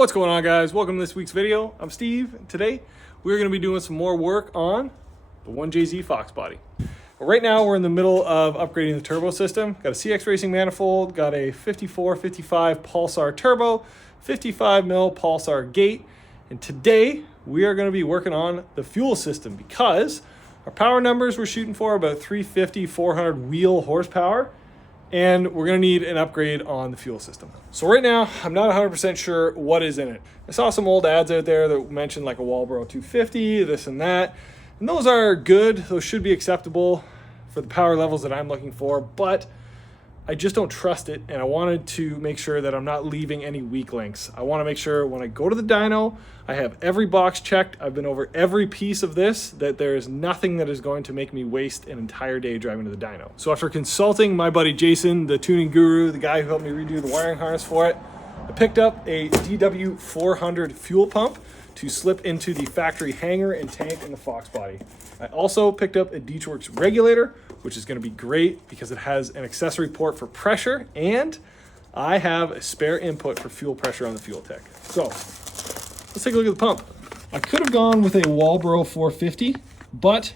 What's going on, guys? Welcome to this week's video. I'm Steve. Today we're going to be doing some more work on the 1JZ foxbody. Right now we're in the middle of upgrading the turbo system. Got a CX Racing manifold, got a 54-55 Pulsar turbo, 55 mil Pulsar gate, and today we are going to be working on the fuel system because our power numbers we're shooting for about 350-400 wheel horsepower, and we're going to need an upgrade on the fuel system. So right now, I'm not 100% sure what is in it. I saw some old ads out there that mentioned like a Walbro 250, this and that. And those are good. Those should be acceptable for the power levels that I'm looking for, but I just don't trust it. And I wanted to make sure that I'm not leaving any weak links. I want to make sure when I go to the dyno, I have every box checked. I've been over every piece of this, that there is nothing that is going to make me waste an entire day driving to the dyno. So after consulting my buddy Jason, the tuning guru, the guy who helped me redo the wiring harness for it, I picked up a DW400 fuel pump to slip into the factory hanger and tank in the foxbody. I also picked up a D-Works regulator, which is going to be great because it has an accessory port for pressure, and I have a spare input for fuel pressure on the Fueltech. So let's take a look at the pump. I could have gone with a Walbro 450, but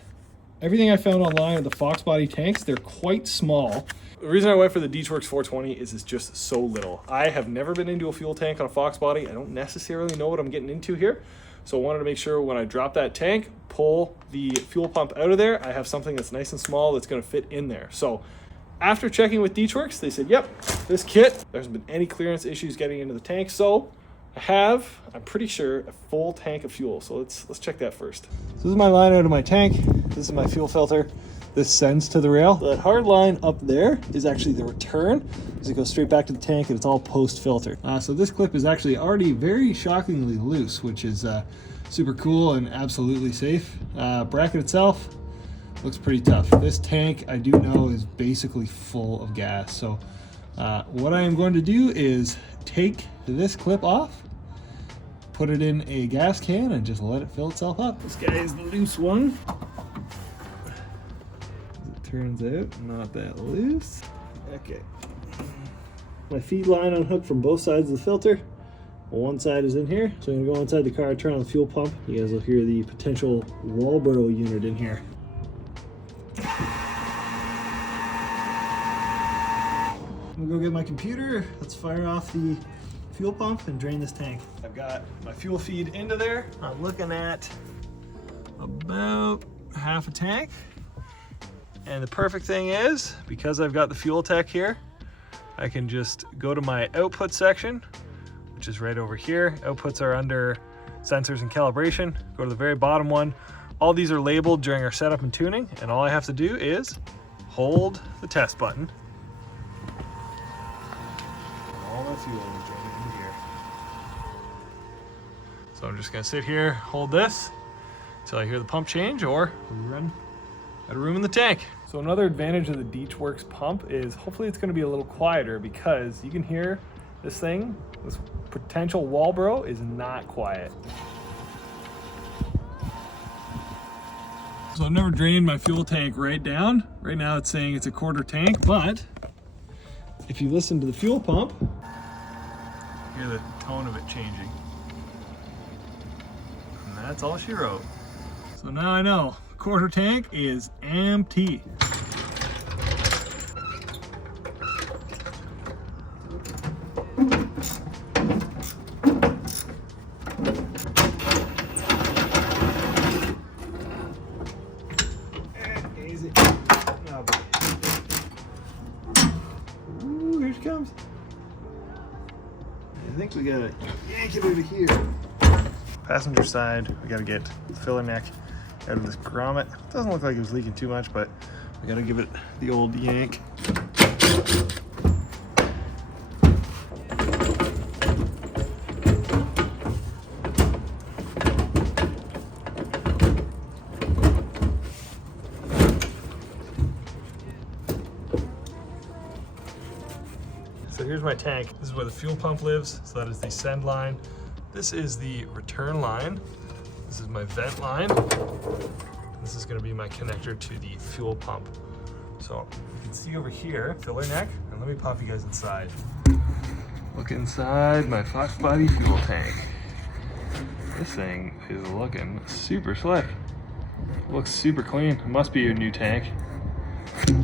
everything I found online with the foxbody tanks, they're quite small. The reason I went for the D-Works 420 is it's just so little. I have never been into a fuel tank on a foxbody. I don't necessarily know what I'm getting into here. So I wanted to make sure when I drop that tank, pull the fuel pump out of there, I have something that's nice and small that's going to fit in there. So after checking with D-Works, they said, yep, this kit, there hasn't been any clearance issues getting into the tank. So I have, I'm pretty sure, a full tank of fuel. So let's check that first. So this is my line out of my tank. This is my fuel filter. This sends to the rail. That hard line up there is actually the return, as it goes straight back to the tank, and it's all post-filter. So this clip is actually already very shockingly loose, which is super cool and absolutely safe. Bracket itself looks pretty tough. This tank, I do know, is basically full of gas. So what I am going to do is take this clip off, put it in a gas can, and just let it fill itself up. This guy is the loose one. Turns out not that loose. Okay. My feed line unhooked from both sides of the filter. One side is in here, so I'm gonna go inside the car, turn on the fuel pump. You guys will hear the potential Walbro unit in here. I'm gonna go get my computer. Let's fire off the fuel pump and drain this tank. I've got my fuel feed into there. I'm looking at about half a tank. And the perfect thing is, because I've got the Fueltech here, I can just go to my output section, which is right over here. Outputs are under sensors and calibration. Go to the very bottom one. All these are labeled during our setup and tuning, and all I have to do is hold the test button. And all my fuel is draining in here. So I'm just gonna sit here, hold this, until I hear the pump change, or we run out of room in the tank. So another advantage of the D-Works pump is hopefully it's going to be a little quieter, because you can hear this thing, this potential Walbro is not quiet. So I've never drained my fuel tank right down. Right now it's saying it's a quarter tank, but if you listen to the fuel pump, hear the tone of it changing. And that's all she wrote. So now I know. Quarter tank is empty. Easy. Ooh, here she comes. I think we gotta yank it out of here. Passenger side, we gotta get the filler neck out of this grommet. Doesn't look like it was leaking too much, but we gotta give it the old yank. So here's my tank. This is where the fuel pump lives. So that is the send line. This is the return line. This is my vent line. This is going to be my connector to the fuel pump. So you can see over here, filler neck, and let me pop you guys inside. Look inside my foxbody fuel tank. This thing is looking super slick. Looks super clean. It must be your new tank,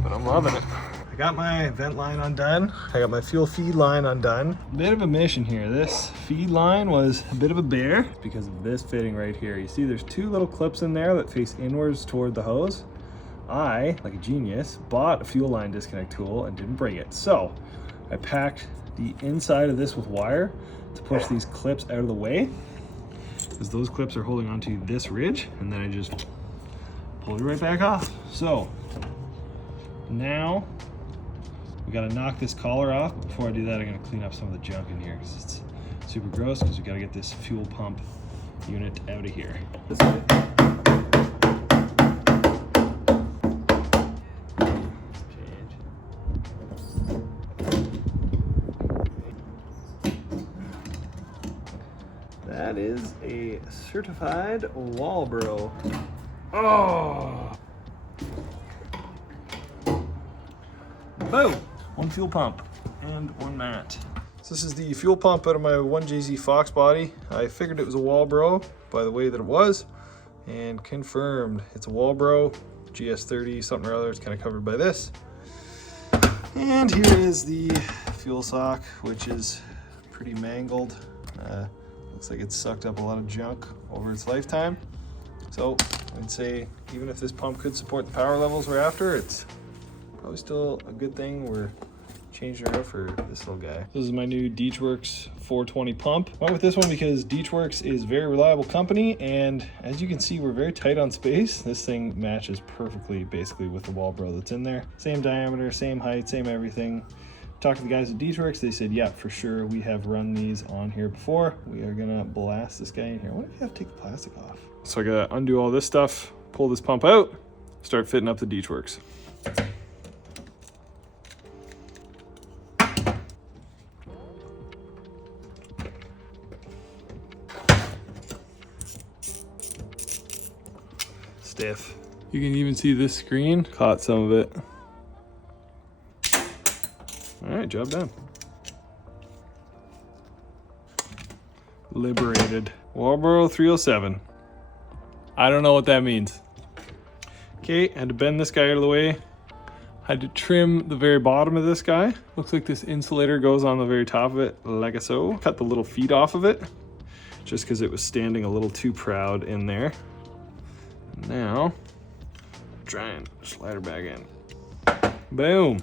but I'm loving it. I got my vent line undone. I got my fuel feed line undone. Bit of a mission here. This feed line was a bit of a bear because of this fitting right here. You see there's two little clips in there that face inwards toward the hose. I, like a genius, bought a fuel line disconnect tool and didn't bring it. So I packed the inside of this with wire to push these clips out of the way, because those clips are holding onto this ridge, and then I just pull it right back off. So now we gotta knock this collar off. But before I do that, I'm gonna clean up some of the junk in here because it's super gross, because we gotta get this fuel pump unit out of here. This way. That is a certified Walbro. Oh! Boom! One fuel pump and one mat. So this is the fuel pump out of my 1JZ Foxbody. I figured it was a Walbro by the way that it was, and confirmed it's a Walbro GS30 something or other. It's kind of covered by this. And here is the fuel sock, which is pretty mangled. Looks like it's sucked up a lot of junk over its lifetime. So I'd say even if this pump could support the power levels we're after, it's probably still a good thing we're changing it out for this little guy. This is my new Deechworks 420 pump. Went with this one because Deechworks is a very reliable company, and as you can see, we're very tight on space. This thing matches perfectly basically with the Walbro that's in there. Same diameter, same height, same everything. Talked to the guys at Deechworks, they said, yeah, for sure, we have run these on here before. We are gonna blast this guy in here. What if you have to take the plastic off? So I gotta undo all this stuff, pull this pump out, start fitting up the Deechworks. Stiff. You can even see this screen caught some of it. All right, job done. Liberated. Walbro 307. I don't know what that means. Okay, had to bend this guy out of the way. Had to trim the very bottom of this guy. Looks like this insulator goes on the very top of it, like so. Cut the little feet off of it, just because it was standing a little too proud in there. Now, try and slide her back in. Boom.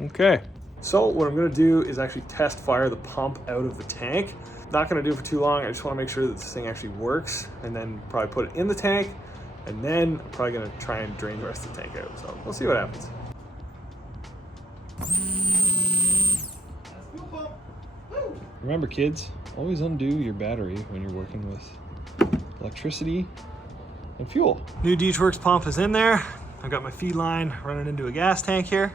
Okay, so what I'm gonna do is actually test fire the pump out of the tank. Not gonna do it for too long. I just wanna make sure that this thing actually works, and then probably put it in the tank, and then I'm probably gonna try and drain the rest of the tank out. So we'll see what happens. Remember kids, always undo your battery when you're working with electricity and fuel. New Deechworks pump is in there. I've got my feed line running into a gas tank here.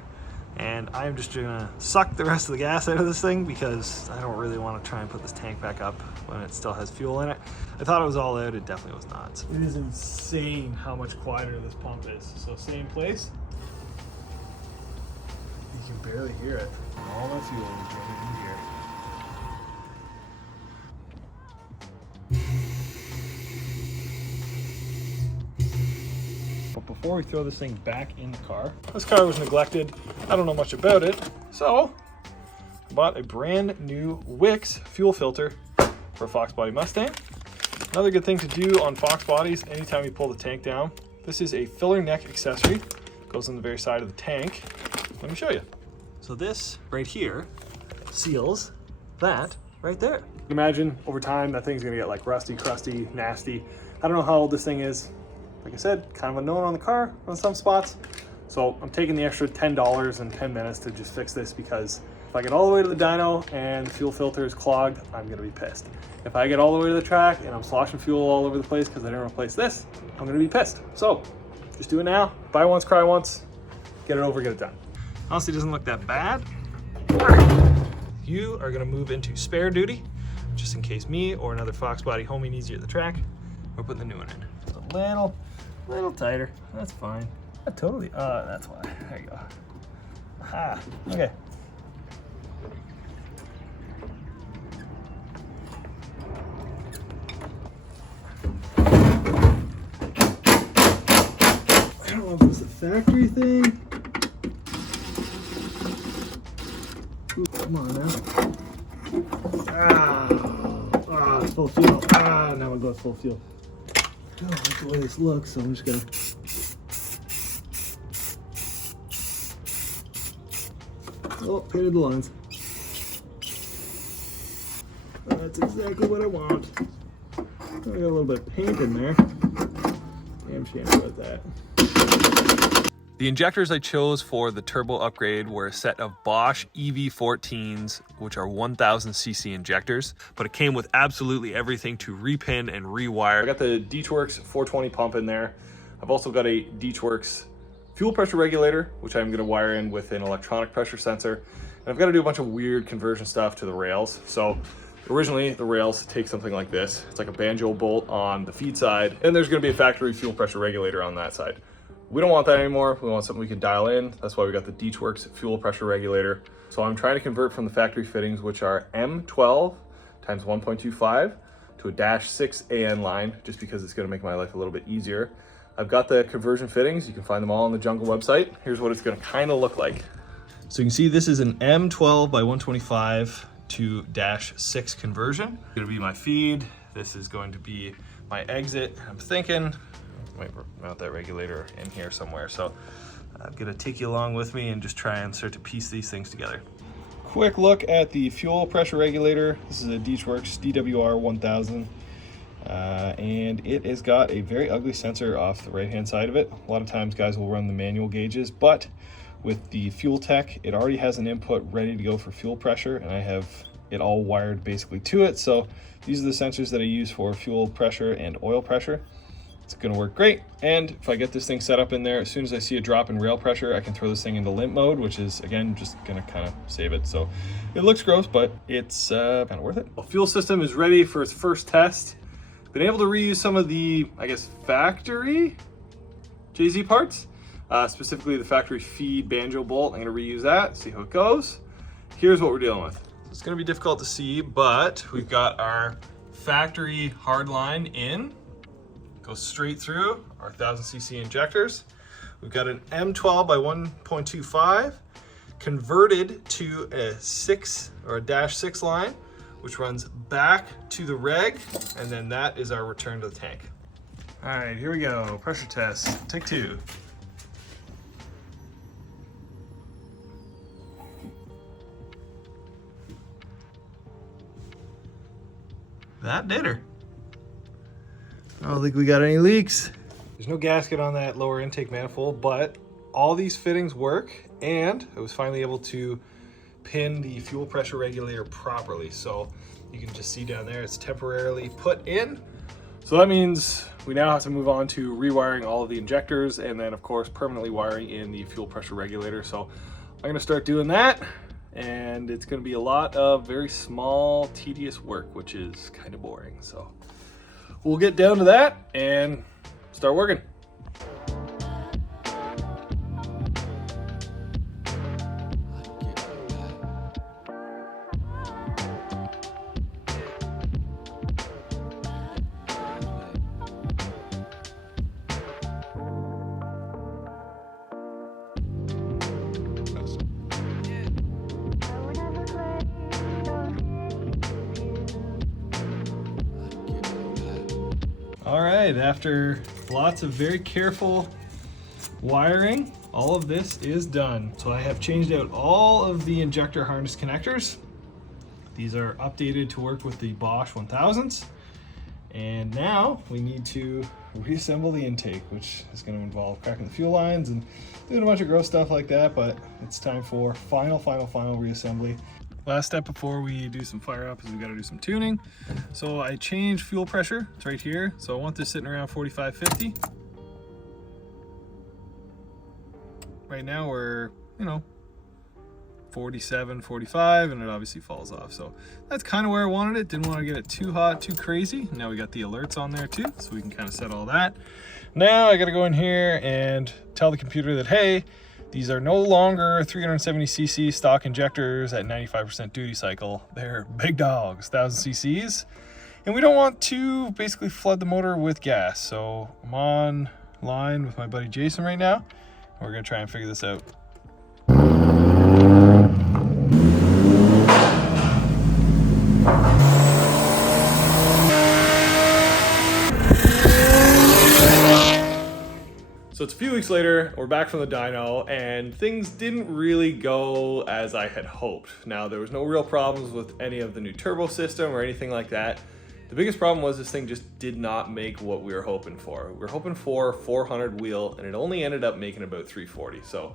And I'm just gonna suck the rest of the gas out of this thing because I don't really want to try and put this tank back up when it still has fuel in it. I thought it was all out, it definitely was not. It is insane how much quieter this pump is. So same place, you can barely hear it. All my fuel is running in here. But before we throw this thing back in the car, this car was neglected. I don't know much about it, so I bought a brand new Wix fuel filter for a Foxbody Mustang. Another good thing to do on Fox bodies anytime you pull the tank down, this is a filler neck accessory. Goes on the very side of the tank. Let me show you. So this right here seals that right there. Imagine over time that thing's gonna get like rusty, crusty, nasty. I don't know how old this thing is. Like I said, kind of unknown on the car on some spots. So I'm taking the extra $10 and 10 minutes to just fix this, because if I get all the way to the dyno and the fuel filter is clogged, I'm gonna be pissed. If I get all the way to the track and I'm sloshing fuel all over the place because I didn't replace this, I'm gonna be pissed. So just do it now. Buy once, cry once, get it over, get it done. Honestly, it doesn't look that bad. You are gonna move into spare duty, just in case me or another Foxbody homie needs you at the track. We're putting the new one in. It's a little tighter. That's fine. Totally. That's why. There you go. Aha. Okay. factory thing. Ooh, come on now. Ah, it's full fuel. Ah, now it goes full fuel. I don't like the way this looks, so I'm just gonna. Oh, painted the lines. That's exactly what I want. I got a little bit of paint in there. Damn shame about that. The injectors I chose for the turbo upgrade were a set of Bosch Ev14s, which are 1000cc injectors, but it came with absolutely everything to repin and rewire. I got the Dworks 420 pump in there. I've also got a Dworks fuel pressure regulator, which I'm gonna wire in with an electronic pressure sensor. And I've gotta do a bunch of weird conversion stuff to the rails. So originally the rails take something like this. It's like a banjo bolt on the feed side, and there's gonna be a factory fuel pressure regulator on that side. We don't want that anymore. We want something we can dial in. That's why we got the Dworks fuel pressure regulator. So I'm trying to convert from the factory fittings, which are M12 times 1.25 to a -6 AN line, just because it's gonna make my life a little bit easier. I've got the conversion fittings. You can find them all on the Jungle website. Here's what it's gonna kind of look like. So you can see this is an M12 by 125 to -6 conversion. It's gonna be my feed. This is going to be my exit. I'm thinking, I might mount that regulator in here somewhere. So I'm gonna take you along with me and just try and start to piece these things together. Quick look at the fuel pressure regulator. This is a Dworks DWR 1000. And it has got a very ugly sensor off the right hand side of it. A lot of times guys will run the manual gauges, but with the Fueltech, it already has an input ready to go for fuel pressure, and I have it all wired basically to it. So these are the sensors that I use for fuel pressure and oil pressure. It's gonna work great. And if I get this thing set up in there, as soon as I see a drop in rail pressure, I can throw this thing into limp mode, which is, again, just gonna kind of save it. So it looks gross, but it's kind of worth it. The fuel system is ready for its first test. Been able to reuse some of the, I guess, factory JZ parts, specifically the factory feed banjo bolt. I'm gonna reuse that, see how it goes. Here's what we're dealing with. It's gonna be difficult to see, but we've got our factory hard line in. Goes straight through our 1000cc injectors. We've got an M12 by 1.25 converted to a 6 or a -6 line, which runs back to the reg, and then that is our return to the tank. All right, here we go. Pressure test, take 2. That did her. I don't think we got any leaks. There's no gasket on that lower intake manifold, but all these fittings work, and I was finally able to pin the fuel pressure regulator properly. So you can just see down there, it's temporarily put in. So that means we now have to move on to rewiring all of the injectors, and then of course permanently wiring in the fuel pressure regulator. So I'm gonna start doing that, and it's gonna be a lot of very small, tedious work, which is kind of boring. So we'll get down to that and start working. All right, after lots of very careful wiring, all of this is done. So I have changed out all of the injector harness connectors. These are updated to work with the Bosch 1000s. And now we need to reassemble the intake, which is going to involve cracking the fuel lines and doing a bunch of gross stuff like that, but it's time for final reassembly. Last step before we do some fire up is we got to do some tuning. So I changed fuel pressure. It's right here. So I want this sitting around 45-50. Right now we're, 47, 45, and it obviously falls off. So that's kind of where I wanted it. Didn't want to get it too hot, too crazy. Now we got the alerts on there too, so we can kind of set all that. Now I got to go in here and tell the computer that, hey, these are no longer 370cc stock injectors at 95% duty cycle. They're big dogs, 1000 cc's. And we don't want to basically flood the motor with gas. So I'm on line with my buddy Jason right now. We're gonna try and figure this out. So it's a few weeks later, we're back from the dyno, and things didn't really go as I had hoped. Now, there was no real problems with any of the new turbo system or anything like that. The biggest problem was this thing just did not make what we were hoping for. We were hoping for 400 wheel, and it only ended up making about 340. So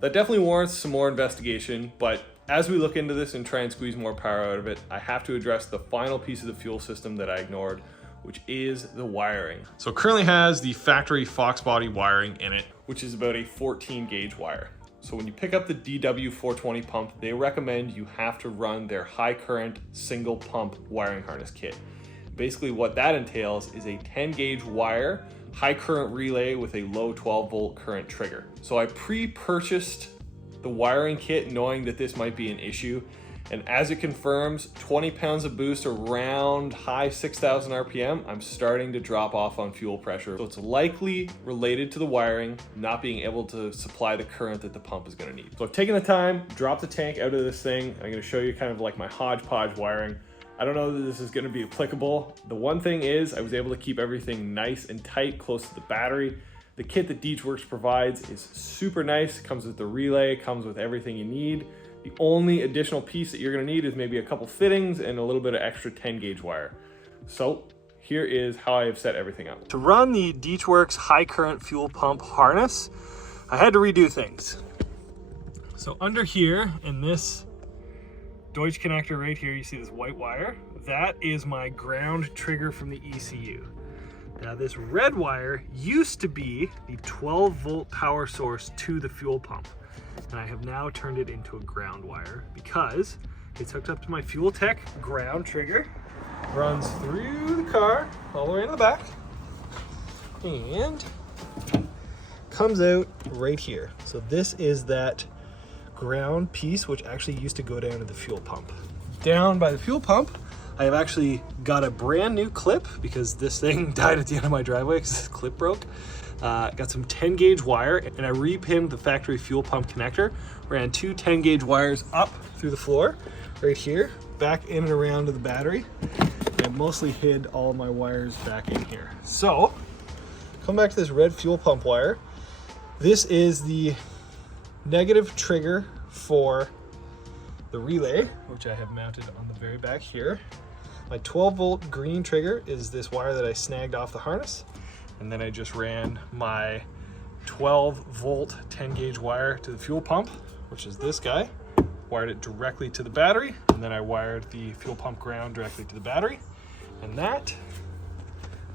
that definitely warrants some more investigation, but as we look into this and try and squeeze more power out of it, I have to address the final piece of the fuel system that I ignored, which is the wiring. So it currently has the factory foxbody wiring in it, which is about a 14 gauge wire. So when you pick up the DW420 pump, they recommend you have to run their high current single pump wiring harness kit. Basically what that entails is a 10 gauge wire, high current relay with a low 12 volt current trigger. So I pre-purchased the wiring kit knowing that this might be an issue. And as it confirms, 20 pounds of boost around high 6,000 RPM, I'm starting to drop off on fuel pressure. So it's likely related to the wiring not being able to supply the current that the pump is gonna need. So I've taken the time, dropped the tank out of this thing. I'm gonna show you kind of like my hodgepodge wiring. I don't know that this is gonna be applicable. The one thing is I was able to keep everything nice and tight close to the battery. The kit that DeechWorks provides is super nice. It comes with the relay, comes with everything you need. The only additional piece that you're gonna need is maybe a couple fittings and a little bit of extra 10 gauge wire. So here is how I have set everything up. To run the DeechWorks high current fuel pump harness, I had to redo things. So under here in this Deutsch connector right here, you see this white wire? That is my ground trigger from the ECU. Now this red wire used to be the 12 volt power source to the fuel pump. And I have now turned it into a ground wire because it's hooked up to my Fueltech ground trigger, runs through the car all the way in the back, and comes out right here. So this is that ground piece which actually used to go down to the fuel pump. Down by the fuel pump, I have actually got a brand new clip because this thing died at the end of my driveway because this clip broke. Got some 10 gauge wire, and I repinned the factory fuel pump connector, ran two 10 gauge wires up through the floor right here, back in and around to the battery, and mostly hid all my wires back in here. So come back to this red fuel pump wire. This is the negative trigger for the relay, which I have mounted on the very back here. My 12 volt green trigger is this wire that I snagged off the harness. And then I just ran my 12 volt 10 gauge wire to the fuel pump, which is this guy, wired it directly to the battery. And then I wired the fuel pump ground directly to the battery. And that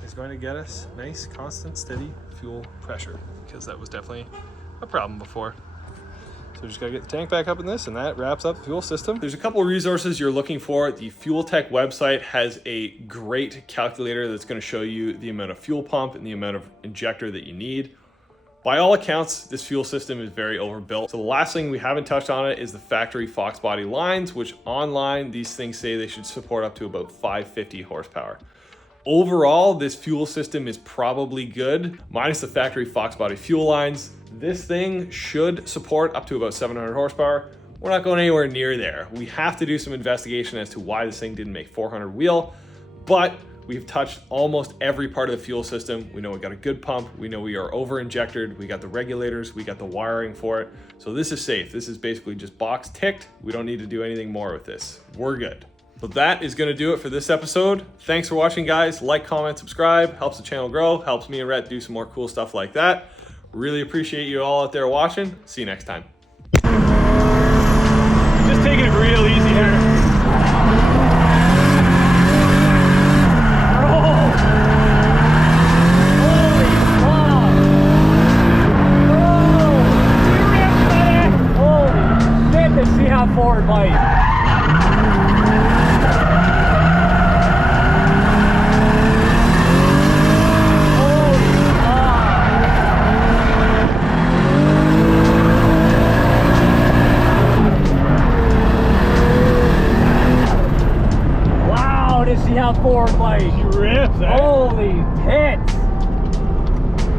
is going to get us nice, constant, steady fuel pressure, because that was definitely a problem before. So we just gotta get the tank back up in this, and that wraps up the fuel system. There's a couple of resources you're looking for. The Fueltech website has a great calculator that's gonna show you the amount of fuel pump and the amount of injector that you need. By all accounts, this fuel system is very overbuilt. So the last thing we haven't touched on it is the factory foxbody lines, which online, these things say they should support up to about 550 horsepower. Overall, this fuel system is probably good, minus the factory foxbody fuel lines. This thing should support up to about 700 horsepower. We're not going anywhere near there. We have to do some investigation as to why this thing didn't make 400 wheel, but we've touched almost every part of the fuel system. We know we got a good pump. We know we are over injectored. We got the regulators. We got the wiring for it. So this is safe. This is basically just box ticked. We don't need to do anything more with this. We're good. So that is gonna do it for this episode. Thanks for watching, guys. Like, comment, subscribe. Helps the channel grow. Helps me and Rhett do some more cool stuff like that. Really appreciate you all out there watching. See you next time. Just taking it real easy here. Forward bite. Wow, did she have forward bite? She rips, eh? Holy tits.